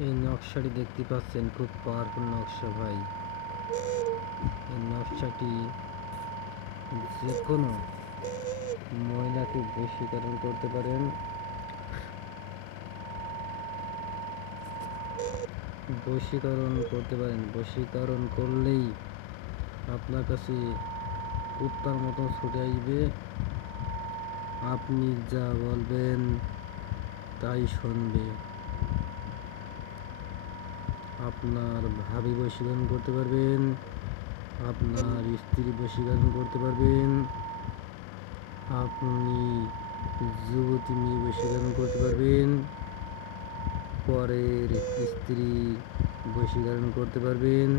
এই নকশাটি দেখতে পাচ্ছেন, খুব পাওয়ারফুল নকশা ভাই। এই নকশাটি যে কোনো মহিলাকে বশীকরণ করতে পারেন। বশীকরণ করলেই আপনার কাছে কুত্তার মতো ছুটে আসবে। আপনি যা বলবেন তাই শুনবে। আপনার ভাবি বশীকরণ করতে পারবেন, আপনার স্ত্রী বশীকরণ করতে পারবেন, আপনি যুবতী মেয়ে বশীকরণ করতে পারবেন, পরের স্ত্রী বশীকরণ করতে পারবেন।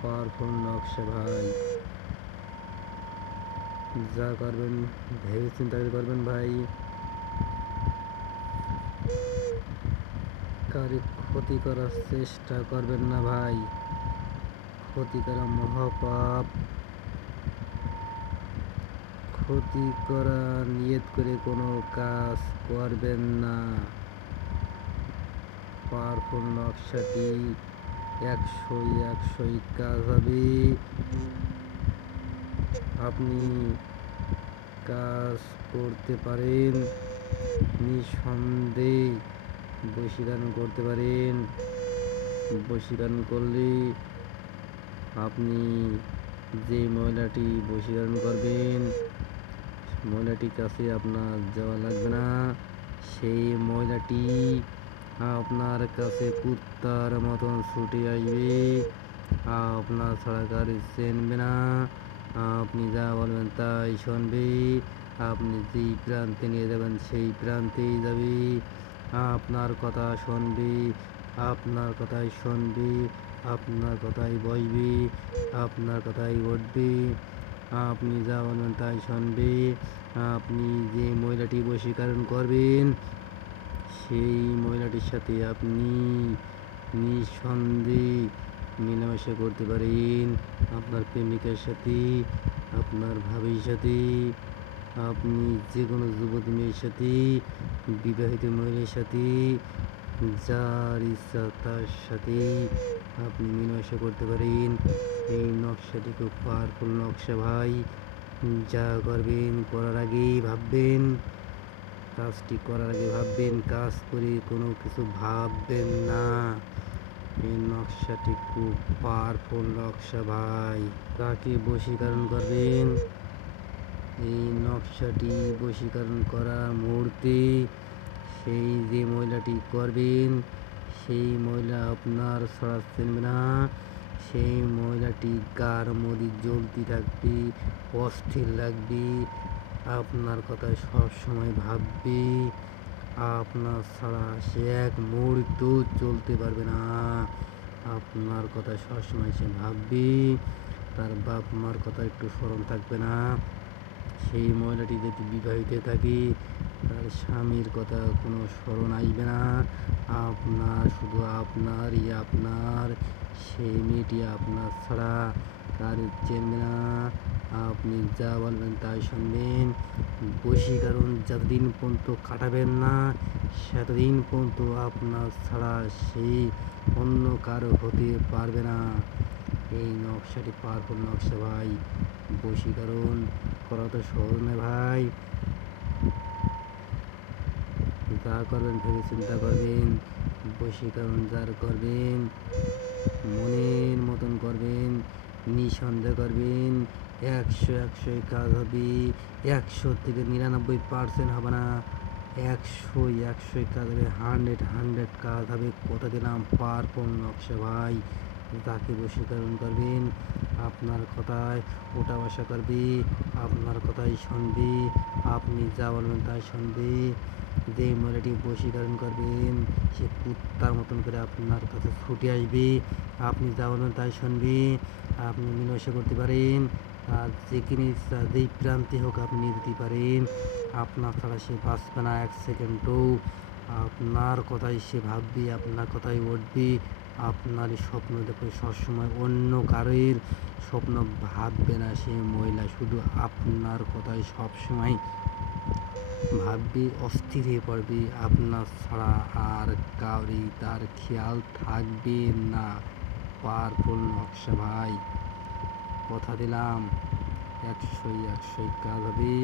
পাওয়ারফুল নকশা ভাই, যা করবেন ভেবে চিন্তা করে করবেন ভাই। কারো ক্ষতি করার চেষ্টা করবেন না ভাই, ক্ষতি করা মহাপাপ। ক্ষতি করা নিয়ত করে কোনো কাজ করবেন না। পাওয়ারফুল নকশাটি 100-100 কাজ হবে। আপনি কাজ করতে পারেন, নিঃসন্দেহে বশীকরণ করতে পারেন। বশীকরণ করলে আপনি যে মহিলাটি বশীকরণ করবেন, মহিলাটির কাছে আপনার যাওয়া লাগবে না। সেই মহিলাটি আপনার কাছে কুত্তার মতন ছুটে আসবে। আপনার ছাড়া কারো চিনবে না। আপনি যা বলবেন তাই শুনবে। আপনি যেই প্রান্তে নিয়ে যাবেন সেই প্রান্তেই যাবে। আপনার কথা শুনবে, আপনার কথাই শুনবে, আপনার কথাই বসবে, আপনার কথাই উঠবে। আপনি যা বলবেন তাই শুনবে। আপনি যে মহিলাটি বশীকরণ করবেন, সেই মহিলাটির সাথে আপনি নিঃসন্দেহে মেলামেশা করতে পারেন। আপনার প্রেমিকার সাথে, আপনার ভাবির সাথে, আপনি যে কোনো যুবতী মেয়ের সাথে, বিবাহিত মহিলার সাথে, যার ইচ্ছা তার সাথে আপনি মেলামেশা করতে পারেন। এই নকশাটি খুব পাওয়ারফুল নকশা ভাই। যা করবেন করার আগেই ভাববেন, কাজটি করার আগে ভাববেন, কাজ করে কোনো কিছু ভাববেন না। এই নকশাটি খুব পাওয়ারফুল নকশা ভাই। কাকে বশীকরণ করবেন? এই নকশাটি বশীকরণ করার মুহূর্তে সেই যে মহিলাটি করবেন, সেই মহিলা আপনার ছড়া চিনবে না। সেই মহিলাটি গার মধ্যে জ্বলতে থাকবে, অস্থির লাগবে, আপনার কথা সবসময় ভাববে। আপনার ছাড়া সে এক মুহূর্ত চলতে পারবে না। আপনার কথা সবসময় সে ভাববে। তার বাপ মার কথা একটু স্মরণ থাকবে না। সেই মহিলাটি যদি বিবাহিত থাকে, তার স্বামীর কথা কোনো স্মরণ আসবে না। আপনার শুধু আপনার সেই মেয়েটি আপনার ছাড়া কারো চিনবে না। আপনি যা বলবেন তাই শুনবেন। বশীকরণ যতদিন পর্যন্ত কাটাবেন না, সেতদিন পর্যন্ত আপনার ছাড়া সেই অন্য কারো হতে পারবে না। এই নকশাটি পাওয়ারফুল নকশা ভাই। বশীকরণ করা তো সহজ নয় ভাই। যা করবেন ভেবে চিন্তা করবেন। বশীকরণ যার করবেন, মনের মতন করবেন, নিঃসন্দেহ করবেন। 100-100 কাজ হবে। 100 থেকে 99% হবে না, 100-100 কাজ হবে। 100 কাজ হবে। কথা দিলাম, পাওয়ারফুল নকশা ভাই। যাকে বশীকরণ করবেন, আপনার কথায় ওঠা বসা করবে, আপনার কথাই শুনবে, আপনি যা বলবেন তাই শুনবে। যে মহিলাটি বশীকরণ করবেন, সে কুত্তার মতন করে আপনার কাছে ছুটে আসবে। আপনি যা বলবেন তাই শুনবে। আপনি মেলামেশা করতে পারেন, আর যেখানে ইচ্ছা যেই প্রান্তে হোক আপনি নিয়ে যেতে পারেন। আপনার ছাড়া সে বাঁচবে না এক সেকেন্ডও। আপনার কথাই সে ভাববে, আপনার কথাই উঠবে। আপনারই স্বপ্ন দেখে সবসময়, অন্য কারোর স্বপ্ন ভাববে না সে মহিলা, শুধু আপনার কথাই সবসময় ভাববে, অস্থির হয়ে পড়বে। আপনার ছাড়া আর কাউরেই তার খেয়াল থাকবে না। পাওয়ারফুল নকশা ভাই, কথা দিলাম 100ই 100 কাজ হবে।